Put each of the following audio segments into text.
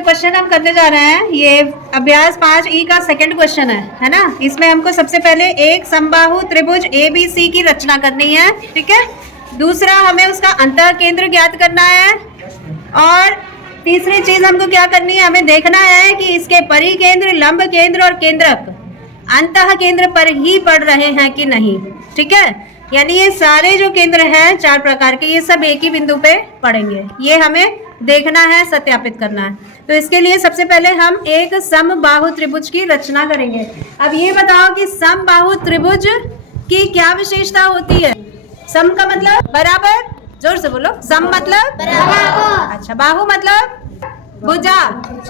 जो क्वेश्चन हम करने जा रहे हैं ये अभ्यास 5E का सेकंड क्वेश्चन है ना। इसमें हमको सबसे पहले एक समबाहु त्रिभुज ABC की रचना करनी है, ठीक है। दूसरा हमें उसका अंतः केंद्र ज्ञात करना है और तीसरी चीज हमको क्या करनी है, हमें देखना है कि इसके परिकेंद्र, लंब केंद्र और केंद्रक अंतः केंद्र पर ही पड़ रहे हैं कि नहीं, ठीक है। यानी ये सारे जो केंद्र हैं 4 प्रकार के, ये सब एक ही बिंदु पे पड़ेंगे, ये हमें देखना है, सत्यापित करना है। तो इसके लिए सबसे पहले हम एक समबाहु त्रिभुज की रचना करेंगे। अब ये बताओ कि समबाहु त्रिभुज की क्या विशेषता होती है। सम का मतलब बराबर, जोर से बोलो। सम मतलब बराबर। अच्छा, बाहु मतलब भुजा।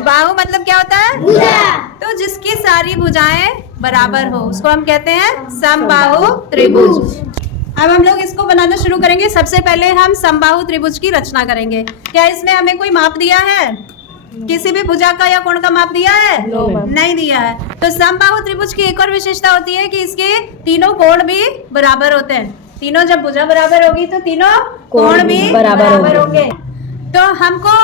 बाहु मतलब क्या होता है, भुजा। तो जिसकी सारी भुजाएं बराबर हो उसको हम कहते हैं समबाहु त्रिभुज। अब हम लोग इसको बनाना शुरू करेंगे। सबसे पहले हम समबाहु त्रिभुज की रचना करेंगे। क्या इसमें हमें कोई माप दिया है, किसी भी भुजा का या कोण का माप दिया है? नहीं दिया है। तो समबाहु त्रिभुज की एक और विशेषता होती है कि इसके तीनों कोण भी बराबर होते हैं। तीनों, जब भुजा बराबर होगी तो तीनों कोण भी बराबर होंगे। तो हमको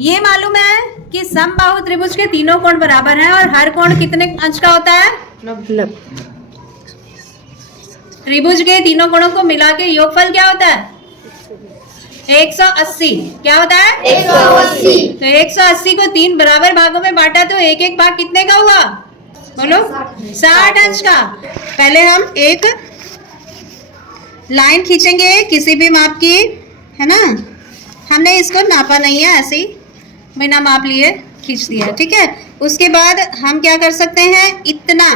ये मालूम है कि समबाहु त्रिभुज के तीनों कोण बराबर हैं और हर कोण कितने अंश का होता है? त्रिभुज के तीनों कोणों को मिला के योगफल क्या होता है? 180। क्या होता है? 180। तो 180 को 3 बराबर भागों में बांटा तो एक एक भाग कितने का हुआ, बोलो? 60 अंश का। पहले हम एक लाइन खींचेंगे किसी भी माप की, है ना। हमने इसको नापा नहीं है, ऐसे ही बिना माप लिए खींच दिया, ठीक है। उसके बाद हम क्या कर सकते हैं, इतना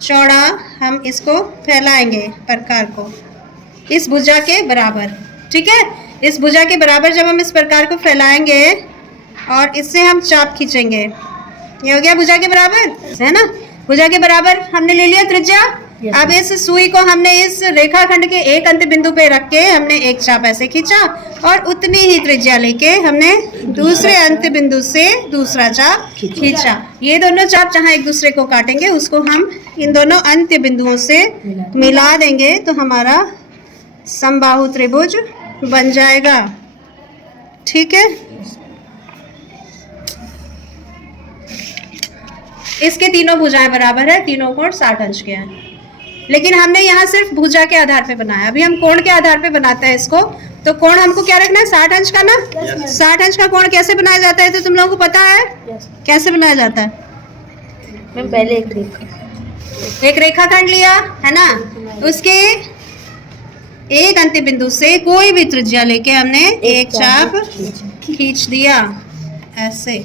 चौड़ा हम इसको फैलाएंगे प्रकार को इस भुजा के बराबर, ठीक है। इस भुजा के बराबर जब हम इस प्रकार को फैलाएंगे और इससे हम चाप खींचेंगे, ये हो गया भुजा के बराबर, है ना। भुजा के बराबर हमने ले लिया त्रिज्या। अब इस सुई को हमने इस रेखाखंड के एक अंत बिंदु पे रख के हमने एक चाप ऐसे खींचा और उतनी ही त्रिज्या लेके हमने दूसरे अंत बिंदु से दूसरा चाप खींचा। ये दोनों चाप जहाँ एक दूसरे को काटेंगे उसको हम इन दोनों अंत्य बिंदुओं से मिला देंगे तो हमारा समबाहु त्रिभुज बन जाएगा, ठीक है। इसके तीनों भुजाएं बराबर है, तीनों कोण 60 अंश के हैं। लेकिन हमने यहाँ सिर्फ भुजा के आधार पे बनाया, अभी हम कोण के आधार पे बनाते हैं इसको। तो कोण हमको क्या रखना है, 60 अंश का ना। 60 अंश का कोण कैसे बनाया जाता है तो तुम लोगों को पता है? कैसे बनाया जाता है? मैं पहले एक रेखाखंड लिया, है ना। उसके एक अंत्य बिंदु से कोई भी त्रिज्या लेके हमने एक चाप खींच दिया ऐसे,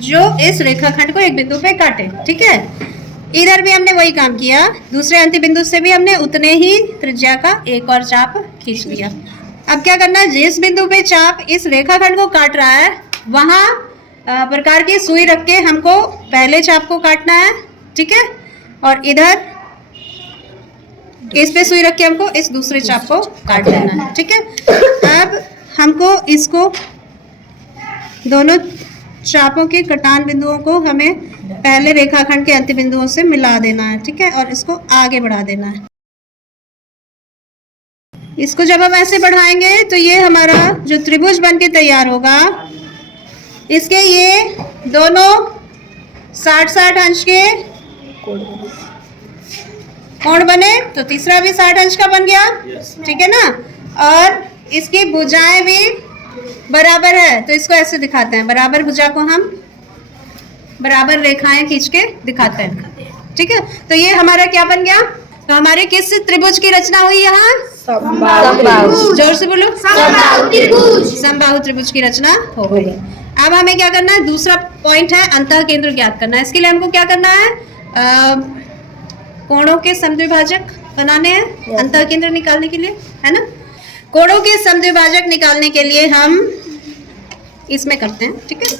जो इस रेखाखंड को एक बिंदु पे काटे, ठीक है। इधर भी हमने वही काम किया, दूसरे अंत्य बिंदु से भी हमने उतने ही त्रिज्या का एक और चाप खींच लिया। अब क्या करना है, जिस बिंदु पे चाप इस रेखाखंड को काट रहा है वहां प्रकार की सुई रख के हमको पहले चाप को काटना है, ठीक है। और इधर इस पे सुई रख के हमको इस दूसरे चाप को काट लेना है, ठीक है। अब हमको इसको दोनों चापों के कटान बिंदुओं को हमें पहले रेखाखंड के अंत्य बिंदुओं से मिला देना है, ठीक है। और इसको आगे बढ़ा देना है। इसको जब हम ऐसे बढ़ाएंगे तो ये हमारा जो त्रिभुज बन के तैयार होगा, इसके ये दोनों 60-60 अंश के कोण बने तो तीसरा भी 60 अंश का बन गया, ठीक है ना। और इसकी भुजाएं भी बराबर है तो इसको ऐसे दिखाते हैं, बराबर भुजा को हम बराबर रेखाएं खींच के दिखाते हैं, ठीक है। तो ये हमारा क्या बन गया, तो हमारे किस त्रिभुज की रचना हुई यहाँ? समबाहु। जोर से बोलो। समबाहु त्रिभुज की रचना हो गई। अब हमें क्या करना है, दूसरा पॉइंट है अंतः केंद्र ज्ञात करना है। इसके लिए हमको क्या करना है, कोणों के समद्विभाजक बनाने हैं अंतः केंद्र निकालने के लिए, है ना। कोणों के समद्विभाजक निकालने के लिए हम इसमें करते हैं, ठीक है,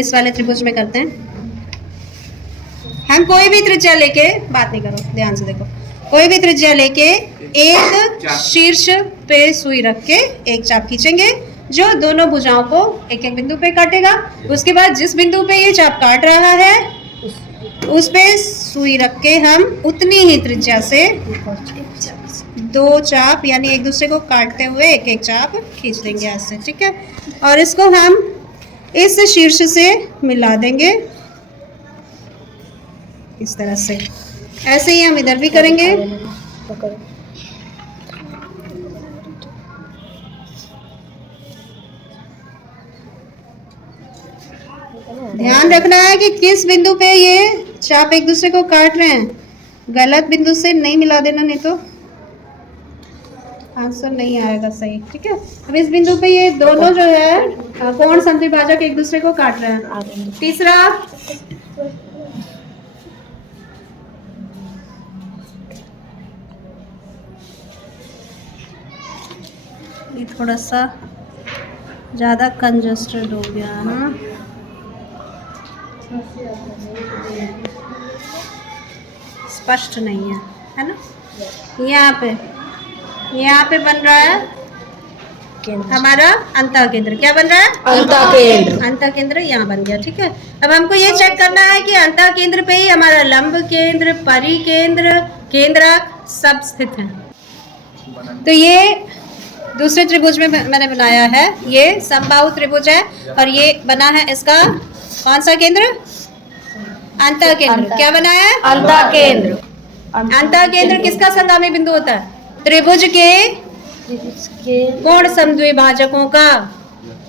इस वाले त्रिभुज में करते हैं। हम कोई भी त्रिज्या लेके, बात नहीं करो, ध्यान से देखो, कोई भी त्रिज्या लेके एक शीर्ष पे सुई रख के एक चाप खींचेंगे जो दोनों भुजाओं को एक एक बिंदु पे काटेगा। उसके बाद जिस बिंदु पे ये चाप काट रहा है उस पे सुई रख के हम उतनी ही त्रिज्या से 2 चाप यानी एक दूसरे को काटते हुए एक एक चाप खींच देंगे ऐसे, ठीक है। और इसको हम इस शीर्ष से मिला देंगे इस तरह से। ऐसे ही हम इधर भी करेंगे। ध्यान रखना है कि किस बिंदु पे ये चाप एक दूसरे को काट रहे हैं, गलत बिंदु से नहीं मिला देना, नहीं तो आंसर नहीं आएगा सही। ठीक है, अब इस बिंदु पे ये दोनों जो है कोण समद्विभाजक एक दूसरे को काट रहे हैं। तीसरा, ये थोड़ा सा ज्यादा कंजस्टेड हो गया है ना, स्पष्ट नहीं है ना। यहाँ पे बन रहा है हमारा अंतः केंद्र। क्या बन रहा है? अंतः केंद्र। अंतः केंद्र यहाँ बन गया। ठीक है, अब हमको ये चेक करना है कि अंतः केंद्र पे ही हमारा लंब केंद्र, परिकेंद्र, केंद्रक सब स्थित है। तो ये दूसरे त्रिभुज में मैंने बनाया है, ये समबाहु त्रिभुज है और ये बना है इसका कौन सा केंद्र? अंतः केंद्र। क्या बना है? अंतः केंद्र। अंतः केंद्र किसका संगामी बिंदु होता है? त्रिभुज के कोण समद्विभाजकों का।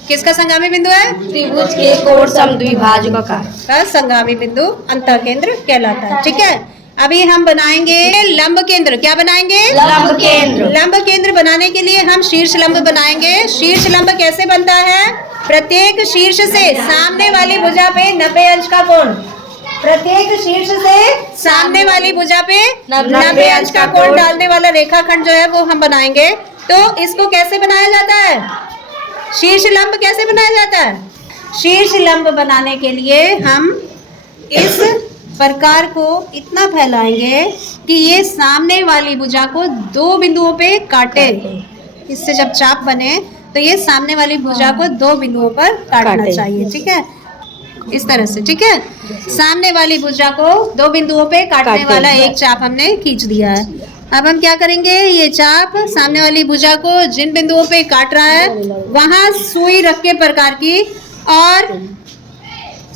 किसका संगामी बिंदु है? त्रिभुज के कोण समद्विभाजकों का संगामी बिंदु अंतः केंद्र कहलाता है। ठीक है, अभी हम बनाएंगे लंब केंद्र। क्या बनाएंगे? लंब केंद्र। लंब केंद्र बनाने के लिए हम शीर्ष लंब बनाएंगे। शीर्ष लंब कैसे बनता है? प्रत्येक शीर्ष से सामने वाली भुजा पे 90 अंश का कोण, प्रत्येक शीर्ष से सामने वाली भुजा पे 90 अंश का कोण डालने वाला रेखाखंड जो है वो हम बनाएंगे। तो इसको कैसे बनाया जाता है? शीर्ष लंब कैसे बनाया जाता है? शीर्ष लंब बनाने के लिए हम इस प्रकार को इतना फैलाएंगे कि ये सामने वाली भुजा को 2 बिंदुओं पे काटे। इससे जब चाप बने तो ये सामने वाली भुजा को 2 बिंदुओं पर काटना चाहिए। ठीक है, इस तरह से। ठीक है, सामने वाली भुजा को 2 बिंदुओं पे काटने वाला एक चाप हमने खींच दिया है। अब हम क्या करेंगे? ये चाप सामने वाली भुजा को जिन बिंदुओं पे काट रहा है वहां सुई रख के प्रकार की और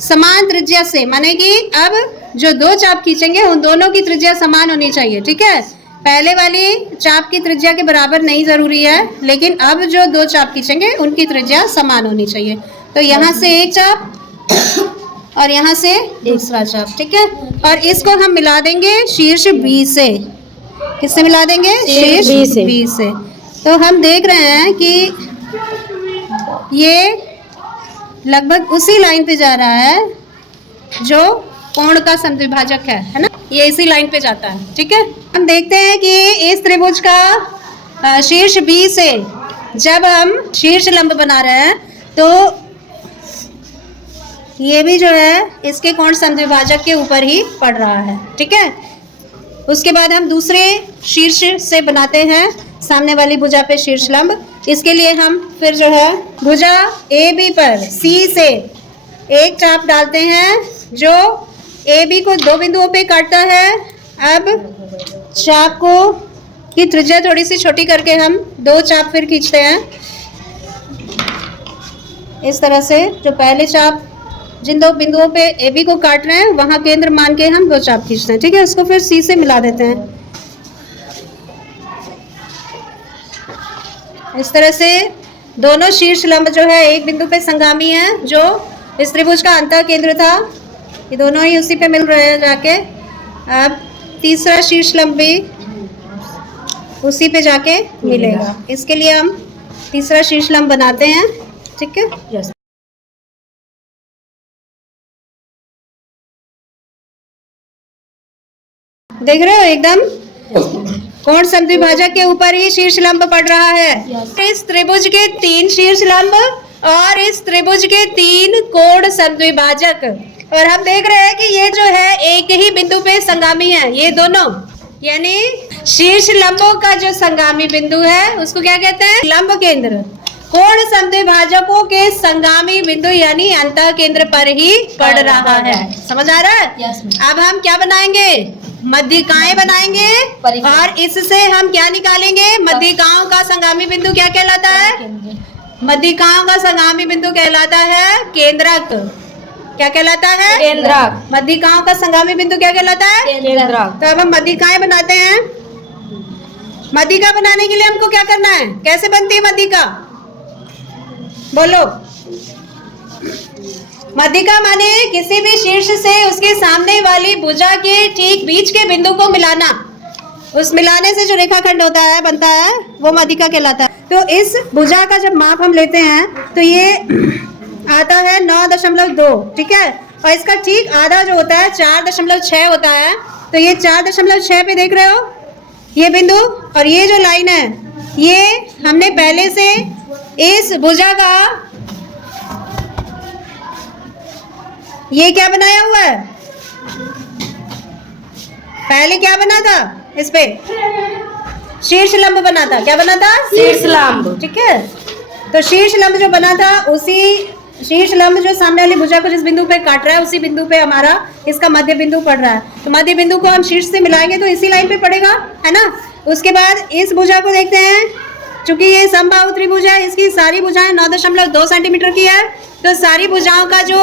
समान त्रिज्या से, माने कि अब जो 2 चाप खींचेंगे उन दोनों की त्रिज्या समान होनी चाहिए। ठीक है, पहले वाली चाप की त्रिज्या के बराबर नहीं जरूरी है, लेकिन अब जो 2 चाप खींचेंगे उनकी त्रिज्या समान होनी चाहिए। तो यहाँ से एक चाप और यहाँ से दूसरा चाप। ठीक है, और इसको हम मिला देंगे शीर्ष बी से। किससे मिला देंगे? शीर्ष बी से। तो हम देख रहे हैं कि ये लगभग उसी लाइन पे जा रहा है जो कोण का समद्विभाजक है ना, ये इसी लाइन पे जाता है। ठीक है, हम देखते हैं कि इस त्रिभुज का शीर्ष बी से जब हम शीर्ष लंब बना रहे हैं तो ये भी जो है इसके कोण समद्विभाजक के ऊपर ही पड़ रहा है। ठीक है, उसके बाद हम दूसरे शीर्ष से बनाते हैं सामने वाली भुजा पे शीर्ष लंब। इसके लिए हम फिर जो है भुजा ए बी पर सी से एक चाप डालते हैं जो ए बी को 2 बिंदुओं पे काटता है। अब चाप को की त्रिज्या थोड़ी सी छोटी करके हम 2 चाप फिर खींचते हैं इस तरह से। जो पहले चाप जिन 2 बिंदुओं पे ए बी को काट रहे हैं वहां केंद्र मान के हम 2 चाप खींचते हैं। ठीक है, उसको फिर सी से मिला देते हैं। इस तरह से दोनों शीर्ष लंब जो है एक बिंदु पे संगामी है जो इस त्रिभुज का अंतः केंद्र था। ये दोनों ही उसी पे मिल रहे हैं जाके। अब तीसरा शीर्ष लंब भी उसी पे जाके मिलेगा। इसके लिए हम तीसरा शीर्ष लंब बनाते हैं। ठीक है, देख रहे हो एकदम कोण समद्विभाजक के ऊपर ही शीर्ष लंब पड़ रहा है। इस त्रिभुज के 3 शीर्ष लंब और इस त्रिभुज के 3 कोण समद्विभाजक, और हम देख रहे हैं कि ये जो है एक ही बिंदु पे संगामी है। ये दोनों यानी शीर्ष लंबों का जो संगामी बिंदु है उसको क्या कहते हैं? लंब केंद्र। कोण समद्विभाजकों के संगामी बिंदु यानी अंतः केंद्र पर ही पड़ रहा है। समझ आ रहा है? अब हम क्या बनाएंगे? मध्यिकाएं बनाएंगे और इससे हम क्या निकालेंगे? मध्यिकाओं का संगामी बिंदु क्या कहलाता है? मध्यिकाओं का संगामी बिंदु कहलाता है केंद्रक। क्या कहलाता है? केंद्रक। मध्यिकाओं का संगामी बिंदु क्या कहलाता है? केंद्रक। तो अब हम मध्यिकाएं बनाते हैं। मध्यिका बनाने के लिए हमको क्या करना है? कैसे बनती है मध्यिका? बोलो। मध्यिका माने किसी भी शीर्ष से उसके सामने वाली भुजा के ठीक बीच के बिंदु को मिलाना। उस मिलाने से जो रेखाखंड होता है, बनता है, वो मध्यिका कहलाता है। तो इस भुजा का जब माप हम लेते हैं तो ये आता है 9.2, ठीक है। और इसका ठीक आधा जो होता है 4.6 होता है। तो ये 4.6 पे देख रहे हो ये बिंदु, और ये जो लाइन है ये हमने पहले से इस भुजा का ये क्या बनाया हुआ है? पहले क्या बना था? इस पे शीर्ष लंब बना था। क्या बना था? शीर्ष लंब। ठीक है। तो शीर्ष लंब जो बना था, उसी शीर्ष लंब जो सामने वाली भुजा को जिस बिंदु पे काट रहा है उसी बिंदु पे हमारा इसका मध्य बिंदु पड़ रहा है। तो मध्य बिंदु को हम शीर्ष से मिलाएंगे तो इसी लाइन पे पड़ेगा, है ना। उसके बाद इस भुजा को देखते हैं। चूंकि ये समबाहु त्रिभुज है, इसकी सारी भुजाएं 9.2 सेंटीमीटर की है। तो सारी भुजाओं का जो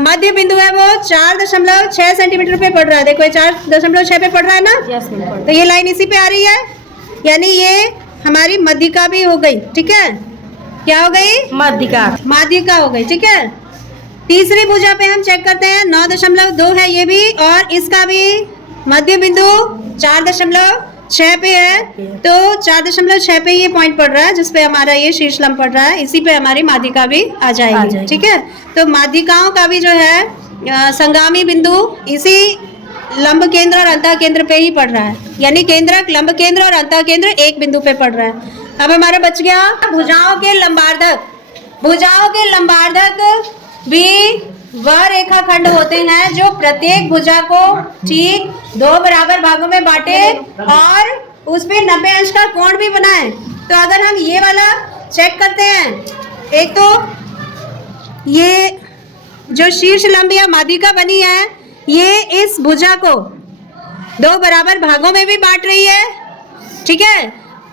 मध्य बिंदु है वो 4.6 सेंटीमीटर पे पड़ रहा है। देखो ये 4.6 पे पड़ रहा है ना। तो ये लाइन इसी पे आ रही है, यानी ये हमारी मध्यिका भी हो गई। ठीक है, क्या हो गई? मध्यिका। मध्यिका हो गई। ठीक है। तीसरी भुजा पे हम चेक करते हैं, 9.2 है ये भी, और इसका भी मध्य बिंदु 4.6 पे है। तो 4.6 पे ये पॉइंट पड़ रहा है जिसपे हमारा ये शीर्ष लंब पड़ रहा है, इसी पे हमारी माध्यिका भी आ जाएगी। ठीक है। तो माध्यिकाओं का भी जो है संगामी बिंदु इसी लंब केंद्र और अंतः केंद्र पे ही पड़ रहा है, यानी केंद्रक, लंब केंद्र और अंतः केंद्र एक बिंदु पे पड़ रहा है। अब हमारा बच गया भुजाओं के लंबार्धक। भुजाओं के लंबार्धक भी वह रेखाखंड होते हैं जो प्रत्येक भुजा को ठीक 2 बराबर भागों में बांटे और उस पे 90 अंश का कोण भी बनाए। तो अगर हम ये वाला चेक करते हैं, एक तो ये जो शीर्ष लंब या माध्यिका बनी है ये इस भुजा को 2 बराबर भागों में भी बांट रही है। ठीक है।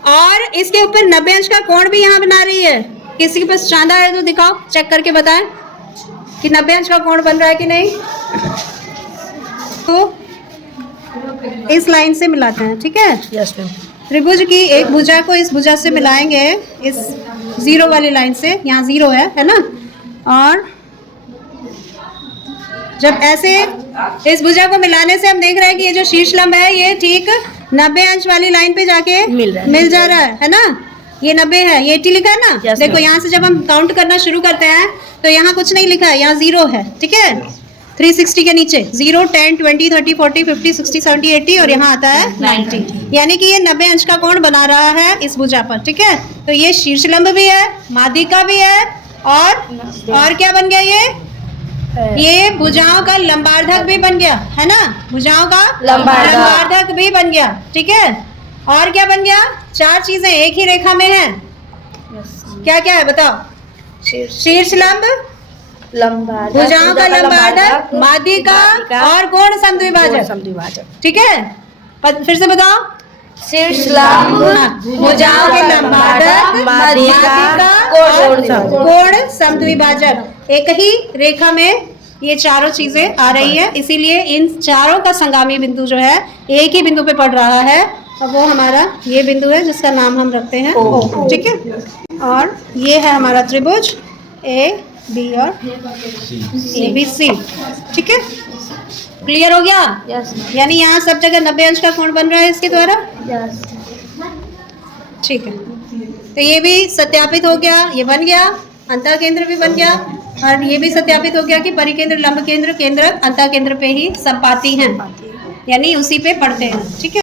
और इसके ऊपर 90 अंश का कोण भी यहाँ बना रही है। किसी के पास चांदा है तो दिखाओ, चेक करके बताएं कि 90 अंश का कोण बन रहा है कि नहीं। तो इस लाइन से मिलाते हैं। ठीक है। Yes ma'am. त्रिभुज की एक भुजा को इस भुजा से मिलाएंगे, इस 0 वाली लाइन से। यहाँ 0 है ना। और जब ऐसे इस भुजा को मिलाने से हम देख रहे हैं कि ये जो शीर्ष लंब है ये ठीक 90 अंश वाली लाइन पे जाके मिल जा रहा है ना। ये 90 है, ये 80 लिखा है ना। yes, देखो यहाँ से जब हम काउंट करना शुरू करते हैं तो यहाँ कुछ नहीं लिखा है, यहाँ 0 है। ठीक है। 360 के नीचे 0, 10, 20, 30, 40, 50, 60, 70, 80 और यहाँ आता है 90, यानी कि ये 90 अंश का कोण बना रहा है इस भुजा पर। ठीक है। तो ये शीर्ष लंब भी है, माध्यिका भी है, और क्या बन गया? ये भुजाओं का लंबार्धक भी बन गया, है ना। भुजाओं का लंबार्धक भी बन गया। ठीक है। और क्या बन गया? 4 चीजें एक ही रेखा में हैं। क्या क्या है बताओ? शीर्ष लंब, भुजाओं का लंबार्धक, माध्यिका और कोण समद्विभाजक। ठीक है। फिर से बताओ। शीर्ष लंब, भुजाओं के लंबार्धक, माध्यिका, कोण समद्विभाजक। एक ही रेखा में ये चारों चीजें आ रही है, इसीलिए इन चारों का संगामी बिंदु जो है एक ही बिंदु पे पड़ रहा है। अब वो हमारा ये बिंदु है जिसका नाम हम रखते हैं O। ठीक है। और ये है हमारा त्रिभुज AB और ABC। ठीक है। क्लियर हो गया? यस। यानी यहाँ सब जगह 90 अंश का कोण बन रहा है इसके द्वारा। यस। ठीक है। तो ये भी सत्यापित हो गया, ये बन गया, अंतः केंद्र भी बन गया, और ये भी सत्यापित हो गया कि परिकेंद्र, लंब केंद्र, केंद्रक अंतः केंद्र पे ही संपाती हैं, यानी उसी पे पढ़ते हैं। ठीक है।